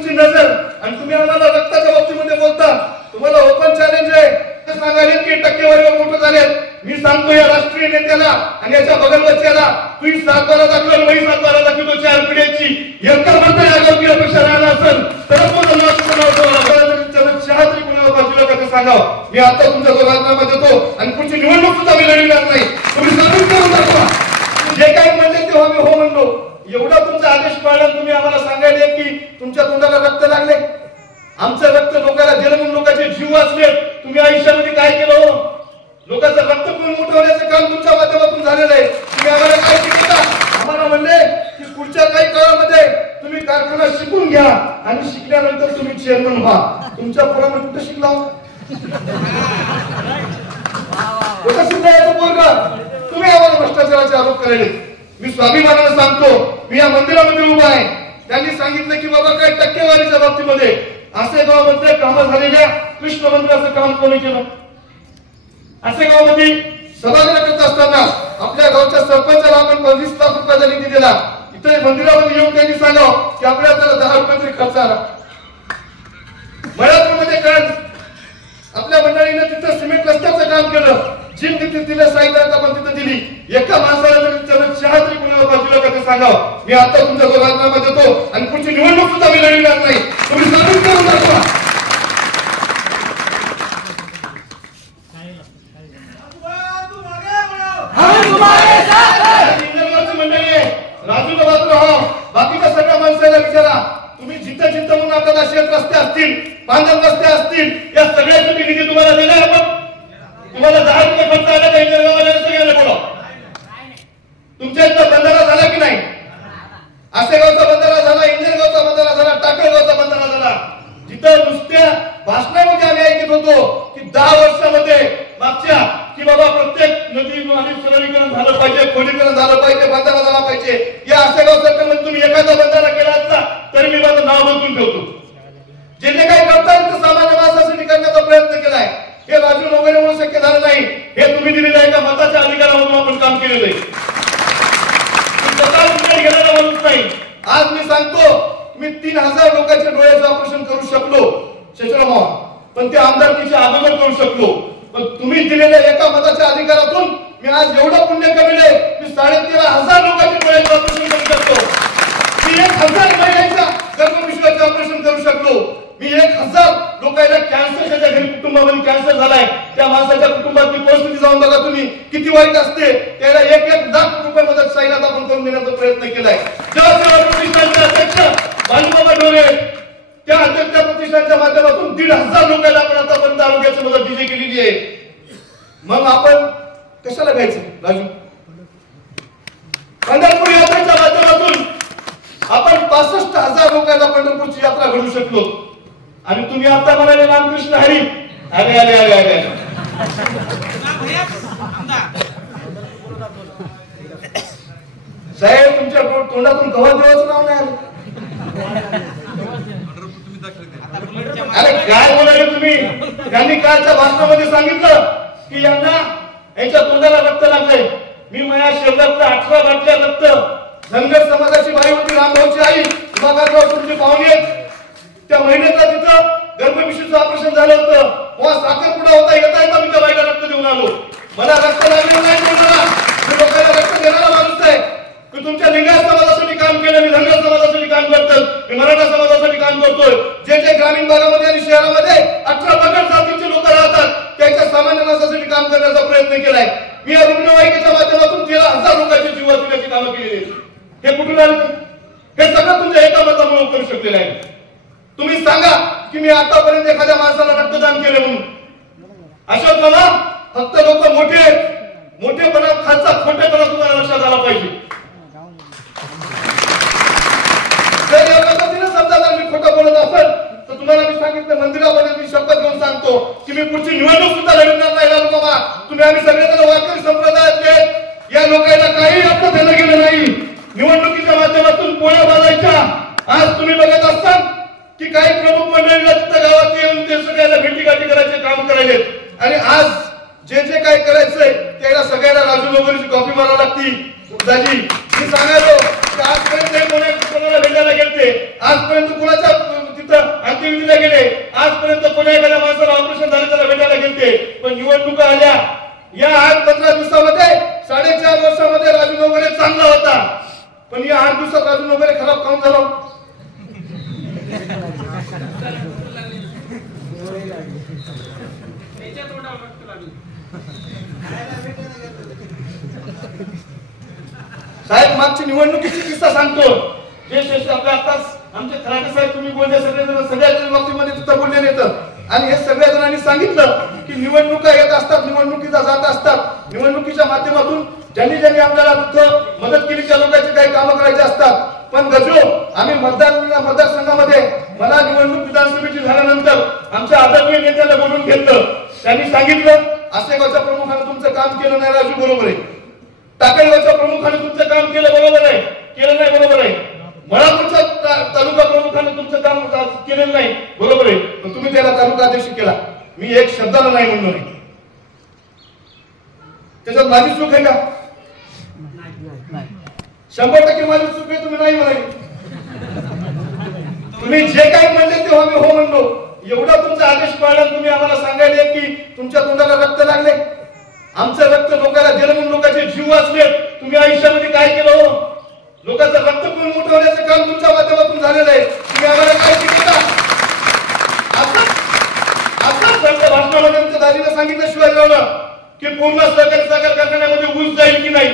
तुमची नजर आणि तुम्ही आम्हाला रक्ताच्या बाबतीमध्ये बोलता. तुम्हाला ओपन चॅलेंज आहे. सांगाले की टक्केवारीवर मोठं झाले. मी सांगतो या राष्ट्रीय नेत्याला आणि याच्या बगलवच्याला, तुम्ही 7 बारा दाखवलं, मी 7 बारा दाखवतो 4 पिढ्यांची एका म्हणता या गावची अपेक्षा राहणार असेल तर चहा तरी कोणाला बाजूला कसं सांगावं. मी आता तुमच्या जो राजीनामा देतो आणि पुढची निवडणूक सुद्धा मी लढविणार नाही. तुम्ही साबित करून दाखवा. जे काही म्हणले तेव्हा मी हो म्हणलो. एवढा तुमचा आदेश पाळला. तुम्ही आम्हाला सांगायले की तुमच्या तोंडाला रक्त लागले. आमचं रक्त लोकांना दिलं म्हणून लोकांचे जीव वाचले. तुम्ही आयुष्यामध्ये काय केलं हो? लोकांचं रक्त पिऊन उठवण्याचं काम तुमच्या माध्यमातून झालेलं आहे. तुम्ही आम्हाला काय शिकवता? आम्हाला म्हणले की पुढच्या काही काळामध्ये तुम्ही कारखाना शिकून घ्या आणि शिकल्यानंतर तुम्ही चेअरमन व्हा. तुमच्या पोरांना कुठं शिकला? तुम्ही आम्हाला भ्रष्टाचाराचे आरोप करायले. मी स्वाभिमानाने सांगतो, मी या मंदिरामध्ये उभा आहे. त्यांनी सांगितलं की बाबा काय टक्केवारीच्या बाबतीमध्ये असे गावामध्ये कामं झालेल्या कृष्ण मंदिराचं काम कोणी केलं? असे गावामध्ये सभागृह करत असताना आपल्या गावच्या सरपंचाला आपण 20 लाख रुपयाचा निधी दिला. इथे मंदिरामध्ये येऊन त्यांनी सांगावं की आपल्याला त्याला 10 रुपये तरी खर्च आला. मळ्यापूरमध्ये काय आपल्या मंडळीने तिथं सिमेंट रस्त्याचं काम केलं. जिम तिथे दिलं, साहित्यात आपण तिथे दिली. एका माणसाला त्याला चहा तरी कोणाला बाजूला कसं सांगावं. मी आता तुमचा जो राजीनामा देतो आणि पुढची निवडणूक सुद्धा मी लढविणार नाही. तुम्ही साबित करून दाखवा. राजूला बाजूला हो, बाकीच्या सगळ्या माणसाला विचारा. तुम्ही जिथं जिथं म्हणून आपल्याला शेत रस्ते असतील, पांढर रस्ते असतील, या सगळ्यासाठी निधी तुम्हाला दिला आपण. तुम्हाला 10 रुपये खर्च आला का? इंद्रगावाला सगळ्यांना बोला. तुमच्या इथं बंधारा झाला की नाही? आसेगावचा बंधारा झाला, इंद्रगावचा बंधारा झाला, टाकळगावचा बंधारा झाला. जिथं नुसत्या भाषणामध्ये आम्ही ऐकत होतो की 10 वर्षामध्ये मागच्या की बाबा प्रत्येक नदी आणि सरळीकरण झालं पाहिजे, खोलीकरण झालं पाहिजे, बंधारा झाला पाहिजे. या आसेगाव सरकारमध्ये तुम्ही एखादा बंधारा केला असता तरी मी माझं नाव बदलून ठेवतो. जे जे काही करताय ते सामान्य माणसासाठी करण्याचा प्रयत्न केलाय. हे राजू वगैरेमुळे शक्य झालं नाही. हे तुम्ही दिलेल्या एका मताच्या अधिकारामधून आपण काम केलेलं आहे. गेलेला माणूस नाही. आज मी सांगतो, मी 3000 लोकांच्या डोळ्याचं ऑपरेशन करू शकलो शेषराव, पण ते आमदारकीच्या अगोदर करू शकलो. पण तुम्ही दिलेल्या एका मताच्या अधिकारातून मी आज एवढं पुण्य कमिले मी 13,500 लोकांच्या डोळ्याचं ऑपरेशन करू शकतो. मी 1000 महिलांच्या गर्भपिशवीचं ऑपरेशन करू शकलो. मी 1000 लोकांना कॅन्सर, ज्याच्या घरी कुटुंबामध्ये कॅन्सर झालाय त्या माणसाच्या कुटुंबातली परिस्थिती जाऊन बघा तुम्ही किती वाईट असते. त्याला 1 लाख रुपये मदत साईनाथ आपण करून देण्याचा प्रयत्न केलाय. जयसेवा प्रतिष्ठानचे अध्यक्ष भानुबाबा ढोरे, त्या अध्यक्ष प्रतिष्ठानच्या माध्यमातून 1,500 लोकांना आपण आतापर्यंत आरोग्याची मदत दिली गेलेली आहे. मग आपण कशाला घ्यायचं राजू? पंढरपूर यात्रेच्या माध्यमातून आपण 65,000 लोकांना पंढरपूरची यात्रा घडवू शकलो. आणि तुम्ही आता म्हणाले रामकृष्ण हरी. अरे अरे अरे अरे साहेब, तुमच्या तोंडातून गव्हा देवाचं नाव नाही आलं. अरे काय बोलायले तुम्ही? त्यांनी कालच्या भाषणामध्ये सांगितलं की यांना यांच्या तोंडाला रक्त लागलंय. मी माझ्या शरीरातलं 18 बाटल्या रक्त धनगर समाजाची बाई होती, रामभाऊची आई, उमाकांतराव तुमची पाहुणे, त्या महिन्यातला तिथं गर्भपिशवीचं ऑपरेशन झालं होतं. तेव्हा साखरपुडा होता, येता येता मी त्या बाईला रक्त देऊन आलो. मला रक्त लागलं नाही बोलणारा, मी लोकांना रक्त देणारा माणूस आहे. मी तुमच्या लिंगायत समाजासाठी काम केलं, मी धनगर समाजासाठी काम करतो, मी मराठा समाजासाठी काम करतोय. जे जे ग्रामीण भागामध्ये आणि शहरामध्ये 18 पगड जातीचे लोक राहतात त्याच्या सामान्य माणसासाठी काम करण्याचा प्रयत्न केलाय. मी या रुग्णवाहिकेच्या माध्यमातून 13,000 लोकांची जीव वाचवण्याची कामं केलेली. हे कुठून आलं? हे सगळं तुमच्या एका मतामुळे करू शकलेलं आहे. तुम्ही सांगा की मी आतापर्यंत एखाद्या माणसाला रक्तदान केले म्हणून. अशोक मामा, फक्त लोक मोठेपणा खालचा खोटेपणा तुम्हाला लक्षात आला पाहिजे. जर या पद्धतीने समजा जर मी खोटं बोलत असेल तर तुम्हाला मी सांगितलं, मंदिरामध्ये मी शपथ घेऊन सांगतो की मी पुढची निवडणूक सुद्धा लढवणार नाही. लालू मामा, तुम्ही आम्ही सगळेजण वारकरी संप्रदायातले, या लोकांना काही आपलं देणं गेलं नाही. निवडणुकीच्या माध्यमातून पोळ्या बाजायच्या. आज तुम्ही बघत असताल की काही प्रमुख मंडळीला तिथं गावात येऊन ते सगळ्यांना भेटीगाठी करायचे काम करायचे. आणि आज जे जे काय करायचंय त्याला सगळ्यांना राजू वगैरेची कॉपी मारावी लागती. दाजी, मी सांगायचो की आजपर्यंत कोणाला भेटायला गेलते, आजपर्यंत कुणाच्या पण निवडणुका आल्या या 8-15 दिवसामध्ये 4.5 वर्षामध्ये राजू नवघरे चांगला होता, पण या 8 दिवसात राजू नवघरे खराब काम झाला. साहेब मागची निवडणुकीची किस्सा सांगतो. जे शेष आपल्या आताच आमचे खराटे साहेब तुम्ही बोलले सगळेजण सगळ्या बाबतीमध्ये तिथं बोलले नेतात आणि हे सगळ्या जणांनी सांगितलं की निवडणुका येत असतात, निवडणुकीचा जात असतात. निवडणुकीच्या माध्यमातून ज्यांनी आपल्याला तिथं मदत केली त्या लोकांची काही कामं करायची असतात. पण गजो आम्ही मतदारसंघामध्ये मला निवडणूक विधानसभेची झाल्यानंतर आमच्या आदरणीय नेत्याला बोलून घेतलं. त्यांनी सांगितलं आसेगावच्या प्रमुखाने तुमचं काम केलं नाही राजू, बरोबर आहे. टाकळगावच्या प्रमुखाने तुमचं काम केलं, बरोबर आहे, केलं नाही, बरोबर आहे. मळापूरच्या तालुका प्रमुखाने तुमचं काम केलेलं नाही, बरोबर आहे, पण तुम्ही त्याला तालुका अध्यक्ष केला. मी एक शब्दाला नाही म्हणलो नाही. त्याच्यात माझी चूक आहे का? 100% माझी चूक आहे, तुम्ही नाही म्हणाली. तुम्ही जे काही म्हणले तेव्हा मी हो म्हणलो. एवढा तुमचा आदेश पाळला तुम्ही आम्हाला सांगायले की तुमच्या तोंडाला रक्त लागले. आमचं रक्त लोकांना दिलं म्हणून लोकांचे जीव वाचले. तुम्ही आयुष्यामध्ये काय केलं हो? लोकांचं रक्त पिऊन उठवण्याचं काम तुमच्या माध्यमातून झालेलं आहे. तुम्ही आम्हाला काय शिकवता? आता भाषणामध्ये तुमच्या दादीने सांगितलं शिवाजीरावला की पूर्ण सहकारी साखर कारखान्यामध्ये ऊस जाईल की नाही.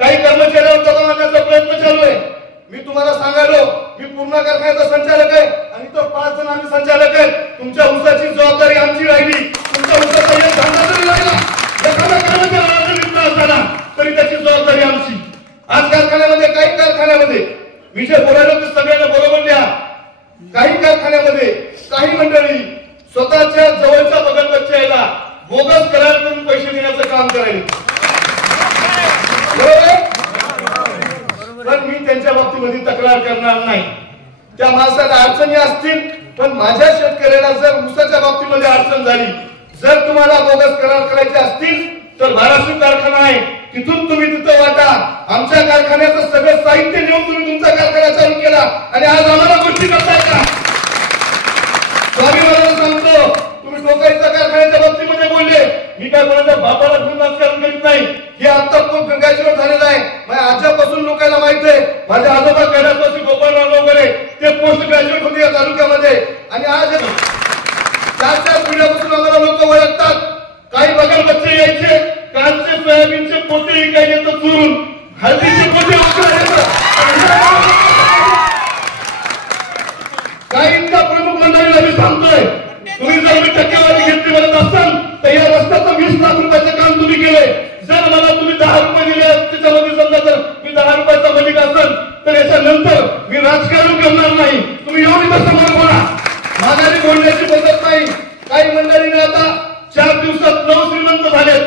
काही कर्मचाऱ्यांवर दबाव आणण्याचा प्रयत्न चालू आहे. मी तुम्हाला सांगायलो मी पूर्ण कारखान्याचा संचालक आहे आणि तो 5 जण आम्ही संचालक आहेत. तुमच्या ऊसाची जबाबदारी आमची राहिली. तुमच्या ऊसाचा एक धंदा जरी राहिला एखादा कर्मचाऱ्याला निघता असताना तरी त्याची जबाबदारी आमची. आज कारखान्यामध्ये काही कारखान्यामध्ये मी जे बोलायलो ते सगळ्यांना बरोबर लिहा. काही कारखान्यामध्ये काही मंडळी स्वतःच्या जवळच्या बगलबच्च्या याला बोगस करार करून पैसे देण्याचं काम करायला. पण मी त्यांच्या बाबतीमध्ये तक्रार करणार नाही. त्या माणसाला अडचणी असतील, पण माझ्या शेतकऱ्याला जर ऊसाच्या बाबतीमध्ये अडचण झाली, जर तुम्हाला बोगस करार करायचे असतील तर धाराशिव कारखाना आहे, तिथून तुम्ही तिथं वाटा. आमच्या कारखान्याचं सगळं साहित्य नेऊन तुम्ही तुमचा कारखाना चालू केला आणि आज आम्हाला गोष्टी करताय का? स्वाभिमानाला सांगतो तुम्ही टोकाईचा कारखान्याच्या बाबतीमध्ये बोलले. मी काय कोणाच्या बापाला घेऊन राजकारण करीत नाही. हे आता ग्रॅज्युएट झालेलं आहे. माझ्या आजोबापासून लोकांना माहित आहे. माझे आजोबा कैलासवासी गोपाळराव नवघरे ते पोस्ट ग्रॅज्युएट होते या तालुक्यामध्ये आणि आज 4 पिढ्यापासून आम्हाला लोक ओळखतात. काही बघाल बच्चे यायचे कांचे सोयाबीनचे पोते विकायचे तर चोरून हळदीचे पोते काही इतका प्रमुख मंडळीला मी सांगतोय तुम्ही जर मी टक्केवारी घेतली म्हणत असाल तर या रस्त्याचं 20 लाख रुपयाचं काम तुम्ही केलंय. जर मला तुम्ही 10 रुपये दिले त्याच्यामध्ये समजा तर मी 10 रुपयाचा मालिक असेल तर याच्यानंतर मी राजकारण करणार नाही. तुम्ही एवढी समोर बोला. माघारी बोलण्याची पद्धत नाही. काही मंडळीने आता 4 दिवसात नवश्रीमंत झालेत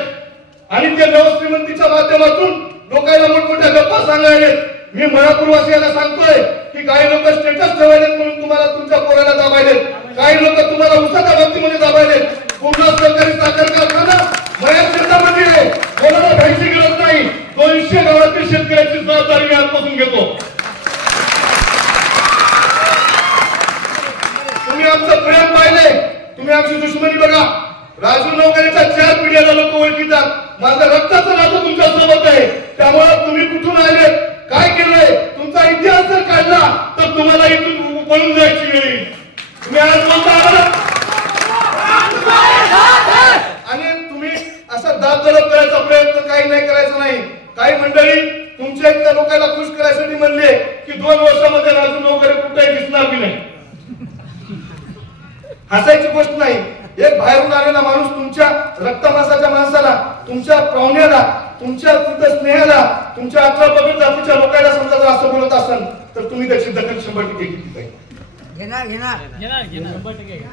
आणि त्या नवश्रीमंतीच्या माध्यमातून लोकांना मोठमोठ्या गप्पा सांगायलेत. मी मळापूरवासियांना सांगतोय की काही लोक स्टेटस ठेवायलेत म्हणून तुम्हाला तुमच्या पोराला दाबायलेत. काही लोक तुम्हाला उसाच्या बाबतीमध्ये दाबायलेत. पूर्ण सरकारी साखर कारखाना मळ्यात शेतामध्ये आहे. कोणाला घ्यायची गरज नाही. 200 गावातील शेतकऱ्याची जबाबदारी मी आजपासून घेतो. तुम्ही आमचं प्रेम पाहिले, तुम्ही आमची दुश्मनी बघा. राजू नवघरेच्या 4 पिढ्याला लोक ओळखीतात. माझं रक्ताचं नातं तुमच्या सोबत आहे. त्यामुळे तुम्ही कुठून आले, काय केलंय, तुमचा इतिहास जर काढला तर तुम्हाला इथून पळून जायची वेळ येईल. तुम्ही आज बोलता आणि तुम्ही असा दाबदडप करायचा प्रयत्न काही नाही करायचा नाही. काही मंडळी तुमच्या इथल्या लोकांना खुश करायसाठी म्हणले की 2 वर्षामध्ये राजू नवघरे कुठेही दिसणार की नाही. हसायची गोष्ट नाही. एक बाहेरून आलेला माणूस तुमच्या रक्तमासाच्या माणसाला, तुमच्या पाहुण्याला, तुमच्या तिथं स्नेहाला, तुमच्या 18 पगड जातीच्या लोकांना समजा जर असं बोलत असाल तर तुम्ही त्याची दखल 100% घेतली पाहिजे.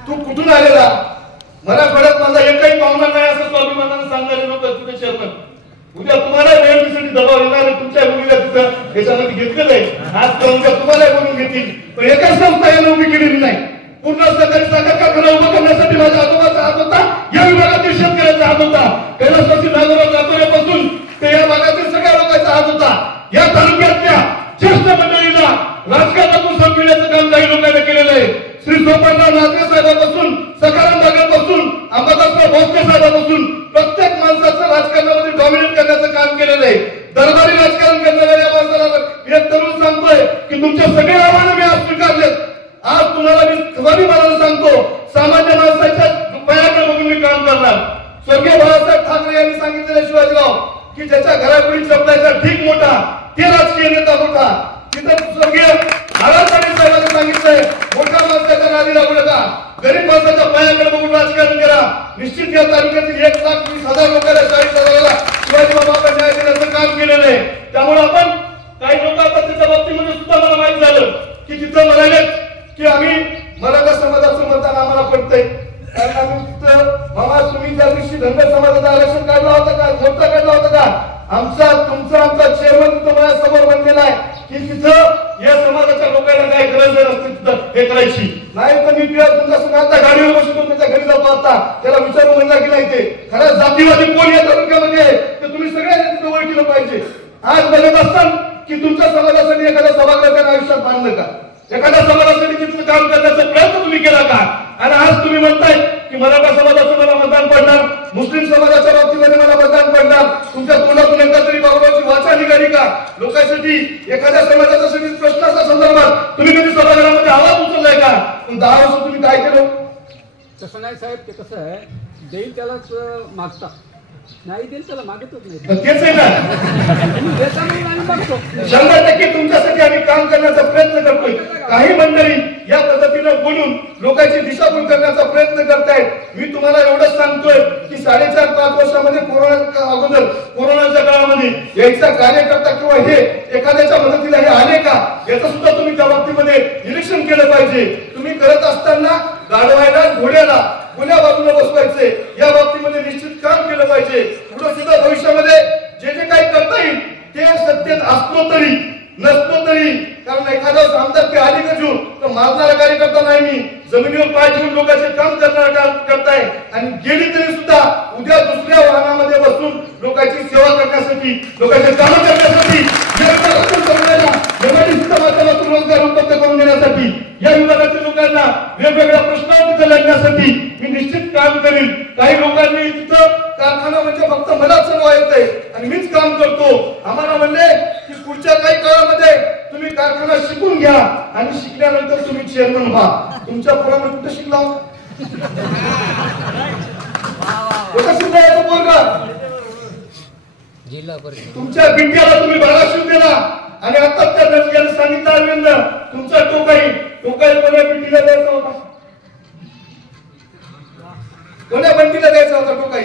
तू कुठून आलेला, मराठवाड्यात माझा एकही पाहुणा नाही असं स्वाभिमानाने सांगणारे लोक तिथे चेअरमन. उद्या तुम्हाला वेळेसाठी दबाव येणार आहे. तुमच्या मुलीला तिथं याच्यामध्ये घेतलेलं आहे. आज उद्या तुम्हाला बोलून घेतील. पण एका संस्था यानं उभी केलेली नाही. पूर्ण सहकारी साखर कारखाना उभा करण्यासाठी माझ्या आजोबाचा हात होता. या विभागातील शेतकऱ्याचा हात होता. कैलासवासी नागोबा जातोऱ्यापासून ते या भागातील सगळ्या लोकांचा हात होता. या तालुक्यातल्या ज्येष्ठ मंडळीला राजकारणातून संपविण्याचं काम काही लोकांनी केलेलं आहे. श्री सोपानराव नागरे साहेबांपासून, सखाराम बागेपासून, अंबादासराव भोसले साहेबांपासून केलेलं आहे. दरबारी राजकारण करणाऱ्या या माणसाला एक तरुण सांगतोय की तुमच्या सगळे आव्हानं मी आज स्वीकारलेत. आज तुम्हाला मी खरी मनानं सांगतो, सामान्य माणसाच्या पायाकडे बघून मी काम करणार. स्वर्गीय बाळासाहेब ठाकरे यांनी सांगितलेलं शिवाजीराव की ज्याच्या घरापुढील चपलाचा ठीक मोठा ते राजकीय नेता मोठा. तिथं स्वर्गीय महाराजांनी साहेबांनी सांगितलंय मोठ्या माणसाच्या नादी लागू नका, गरीब माणसाच्या पायाकडे बघून राजकारण करा. निश्चित या तालुक्यातील 1,20,000 लोकांना 40,000ला शिवाजी बाबा आपण न्याय देण्याचं काम केलेलं आहे. त्यामुळे आपण काही लोक आता त्याच्या बाबतीमध्ये सुद्धा मला माहित झालं की तिथं म्हणाले की आम्ही मराठा समाजाचं मतदान आम्हाला पडतंय, कारण आम्ही तिथं मामा तुम्ही त्या दिवशी धनगर समाजाचं आरक्षण काढला होता का, मोर्चा काढला होता का? आमचा चेअरमन तिथं माझ्यासमोर बनलेला आहे की तिथं या समाजाच्या लोकांना काय गरज नसते तिथं हे करायची. नाही तर मी तुमच्या संग आता गाडीवर बसून त्याच्या घरी जातो. आता त्याला विचारून म्हणला की नाही ते खरंच जातीवादी कोण या तालुक्यामध्ये ते तुम्ही सगळ्यांनी तिथं ओळखलं पाहिजे. आज बघत असताना की तुमच्या समाजासाठी एखाद्या सभागृहाच्या आयुष्यात बांधलं का, एखाद्या समाजासाठी तिथलं काम करण्याचा प्रयत्न तुम्ही केला का? आणि आज तुम्ही म्हणताय की मराठा समाजाचं मला मतदान पडणार, मुस्लिम समाजाच्या बाबतीमध्ये मला मतदान पडणार. तुमच्या तोंडातून एकदा तरी बाबाची वाचा निघाली का? लोकांसाठी एखाद्या समाजासाठी प्रश्नाच्या संदर्भात तुम्ही कधी सभागृहामध्ये आवाज उचललाय का? पण 10 वर्ष तुम्ही काय केलं? तसं नाही साहेब, ते कसं आहे देईल त्यालाच मागता, नाही देईल त्याला मागतच नाही. तेच आहे ना, 100% तुमच्यासाठी आम्ही काम करण्याचा प्रयत्न करतोय. काही मंडळी या पद्धतीनं बोलून लोकांची दिशाभूल करण्याचा प्रयत्न करतायत. मी तुम्हाला एवढंच सांगतोय की 4.5-5 वर्षामध्ये कोरोना अगोदर कोरोनाच्या काळामध्ये याचा कार्यकर्ता किंवा हे एखाद्याच्या मदतीला हे आले का याचं सुद्धा तुम्ही त्या बाबतीमध्ये निरीक्षण केलं पाहिजे. तुम्ही करत असताना गाढवायला घोड्याला कोण्या बाजूला बसवायचे या बाबतीमध्ये निश्चित काम केलं पाहिजे. पुढे सुद्धा भविष्यामध्ये जे जे काही करता येईल ते सत्तेत असतो तरी नसतो तरी, कारण एखादा आमदार ते आली का जीव तर मारणारा कार्यकर्ता नाही मी, जमिनीवर पाय ठेवून लोकांचे काम करताय. आणि गेली तरी सुद्धा उद्या दुसऱ्या वाहनामध्ये बसून लोकांची सेवा करण्यासाठी, लोकांचे काम करण्यासाठी, माध्यमातून रोजगार उपलब्ध करून देण्यासाठी, या विभागातील लोकांना वेगवेगळ्या प्रश्नावर तिथं लढण्यासाठी मी निश्चित काम करेन. काही लोकांनी तिथं कारखाना म्हणजे फक्त मलाच चालवायचंय आणि मीच काम करतो. आम्हाला म्हणले की पुढच्या काही काळामध्ये तुम्ही कारखाना शिकून घ्या आणि शिकल्यानंतर तुम्ही चेअरमन व्हा. तुमच्या पोरांना कुठे शिकला? कुठं शिकवायचं पोरगा? जिल्हा परिषद तुमच्या बिंट्याला तुम्ही भाडा शिवून दिला आणि आता त्या दर्शकाला सांगितलं अरविंद तुमचा टोकाई कोण्या पिंटीला द्यायचा होता, कोण्या बंटीला द्यायचा होता टोकाई?